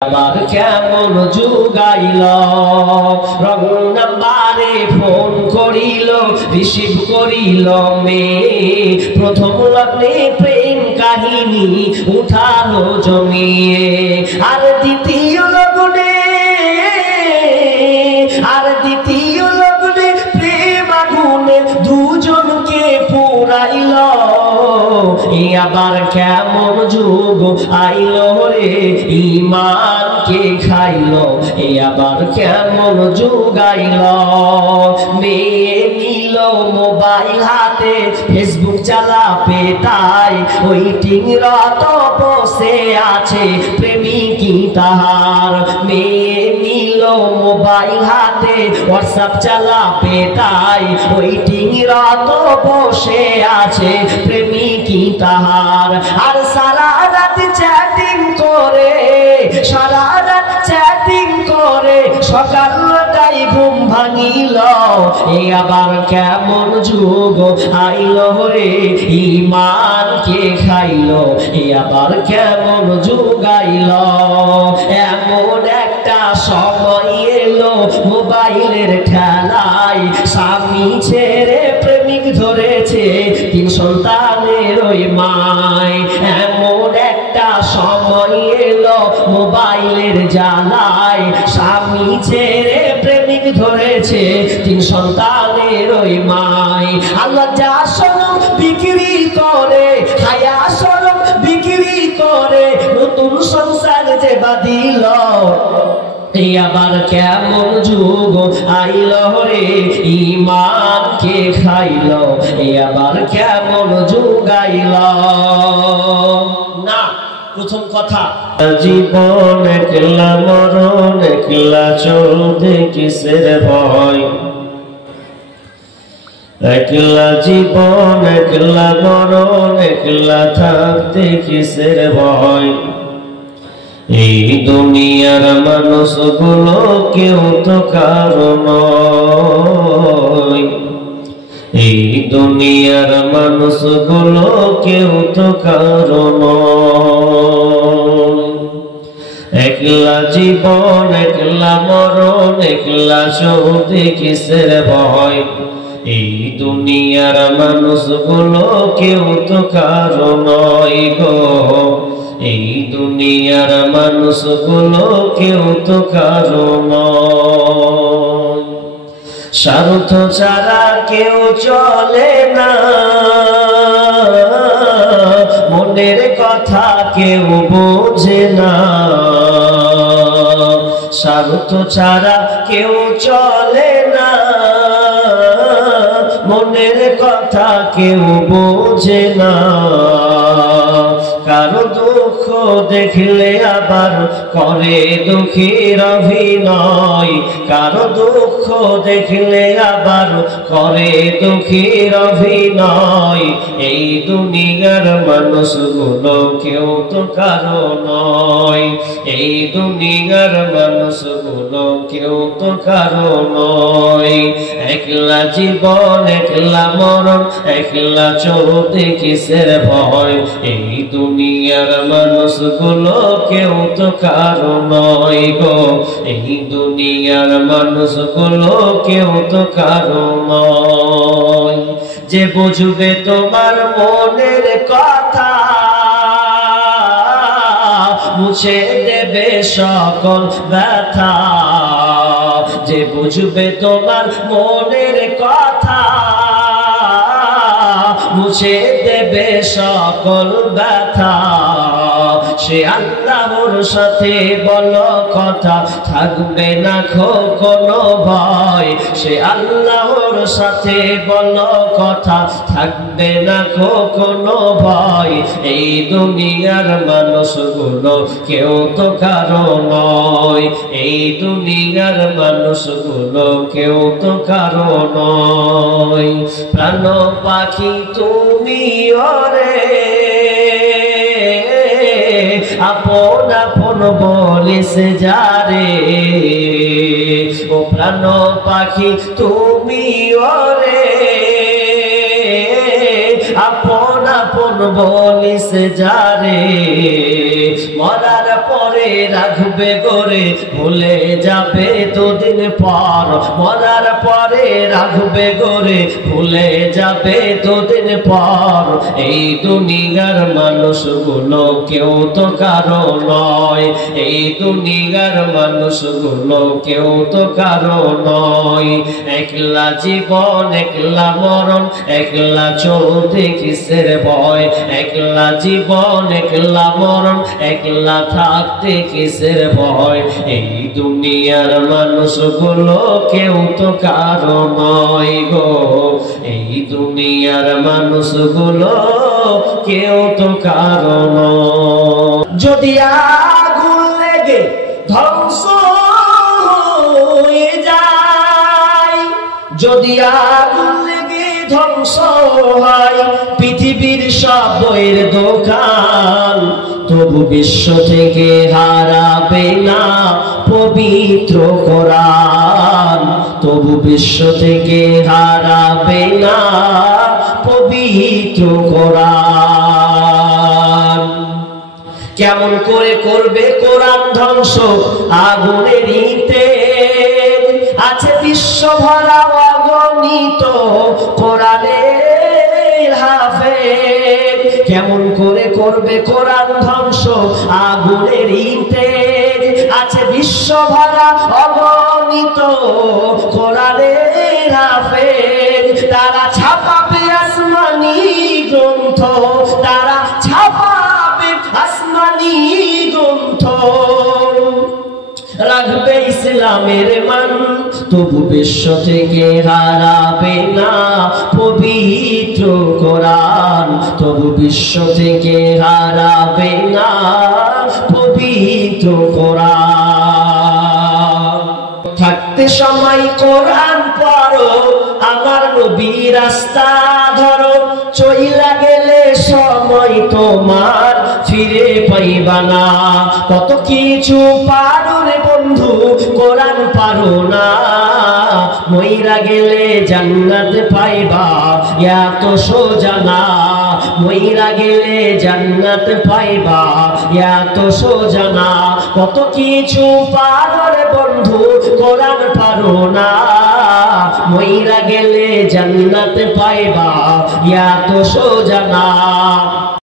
আবার কেমন যুগাইল রং নাম্বারে ফোন করিল রিসিভ করিল মেয়ে প্রথম লগ্নে প্রেম কাহিনী উঠালো জমিয়ে আর দ্বিতীয় লগ্নে প্রেম আগুনে দুজনকে পুরাইল আবার কেমন যুগ আইল রে ঈমানকে খাইল আবার কেমন যুগ আইল মেয়ে নিল মোবাইল হাতে ফেসবুক চালাবে তাই ওয়েটিং রত বসে আছে প্রেমিকি তাহার মেয়ে নিল মোবাইল হাতে হোয়াটসঅ্যাপ চালাবে তাই ওয়েটিং রত বসে আছে প্রেমিকি তাহার আর সারা রাত চ্যাটিং করে সকালটাই ঘুম ভাঙিল আবার কেমন যুগ আইল রে ঈমানকে খাইল আবার কেমন যুগ আইল এমন একটা সময় এলো মোবাইলের ঠেলায় স্বামী ছেড়ে প্রেমিক ধরেছে 3 সন্তানের ওই মায় এমন একটা সময় এলো মোবাইলের জ্বালায় স্বামী ছেড়ে প্রেমিক ধরেছে 3 সন্তানের ওই মায় আল্লাহ যা সরম বিক্রি করে হায়া সরম বিক্রি করে নতুন সংসার যে বাঁধিল আবার কেমন যুগ আইল রে ঈমানকে খাইল আবার কেমন যুগ আইল না প্রথম কথা জীবন একলা মরণ একলা চলতে কিসের ভয় একলা জীবন একলা মরণ একলা থাকতে কিসের ভয় এই দুনিয়ার মানুষগুলো কেউ তো কারো নয় এই দুনিয়ার মানুষগুলো কেউ তো কারো নয় একলা জীবন একলা মরণ একলা চলতে কিসের ভয় এই দুনিয়ার মানুষগুলো কেউ তো কারো নয় গো এই দুনিয়ার মানুষগুলো কেউ তো কারো নয় স্বার্থ ছাড়া কেউ চলে না মনের কথা কেউ বোঝে না স্বার্থ ছাড়া কেউ চলে না মনের কথা কেউ বোঝে না কারো দুঃখ দেখলে আবার করে দুঃখের অভিনয় কারো দুঃখ দেখলে আবার করে দুঃখের অভিনয় এই দুনিয়ার মানুষগুলো কেউ তো কারো নয় এই দুনিয়ার মানুষগুলো কেউ তো কারো নয় একলা জীবন একলা মরণ একলা চলতে কিসের ভয় এই দুনিয়ার মানুষগুলো কেউ তো কারো নয় গো এই দুনিয়ার মানুষগুলো কেউ তো কারো নয় যে বুঝবে তোমার মনের কথা মুছে দেবে সকল ব্যথা যে বুঝবে তোমার মনের কথা মুছে দেবে সকল ব্যথা সে আল্লাহর সাথে বলো কথা থাকবে না কোনো ভয় সে আল্লাহর সাথে বলো কথা থাকবে না কোনো ভয় এই দুনিয়ার মানুষগুলো কেউ তো কারো নয় এই দুনিয়ার মানুষগুলো কেউ তো কারো নয় প্রাণ পাখি তুমি ওরে আপন আপন বলিস যারে ও প্রাণ পাখি তুমি ওরে আপন আপন বলিস যারে মরার পরে রাখবে গরে ভুলে যাবে দুদিন পর মরার পরে রাখবে গরে ভুলে যাবে দুদিন পর এই দুনিয়ার মানুষগুলো কেউ তো কারো নয় এই দুনিয়ার মানুষগুলো কেউ তো কারো নয় একলা জীবন একলা মরণ একলা চলতে কিসের ভয় একলা জীবন একলা মরণ একলা থাকতে কিসের ভয় এই দুনিয়ার মানুষগুলো কেউ তো কারো নয় গো এই দুনিয়ার মানুষগুলো কেউ তো কারো নয় যদি আগুন লেগে ধ্বংস হয়ে যায় যদি আগুন লেগে ধ্বংস হয় পৃথিবীর সব বইয়ের দোকান তবু বিশ্ব থেকে হারাবে না পবিত্র কোরআন তবু বিশ্ব থেকে হারাবে না পবিত্র কোরআন কেমন করে করবে কোরআন ধ্বংস আগুনের তেল আছে বিশ্ব ভরা অগণিত কোরআনের হাফেজ কেমন করে করবে কোরআন ধ্বংস আগুনের তেল আছে বিশ্ব ভরা অগণিত কোরআনের হাফেজ তারা ছাপাবে আসমানি গ্রন্থ তারা ছাপাবে আসমানি গ্রন্থ রাখবে ইসলামের মান তবু বিশ্ব থেকে হারাবে না পবিত্র কোরআন তবু বিশ্ব থেকে হারাবে না পবিত্র কোরআন থাকতে সময় কোরআন পড়ো আমার নবীর রাস্তা ধরো চইলা গেলে সময় তোমার ফিরে পাইবা না কত কিছু পারো রে বন্ধু কোরআন পারো না মইরা গেলে জান্নাত পাইবা এত সোজা না মইরা গেলে জান্নাত পাইবা এত সোজা না কত কিছু পারো রে বন্ধু কোরআন পারো না মইরা গেলে জান্নাত পাইবা এত সোজা না।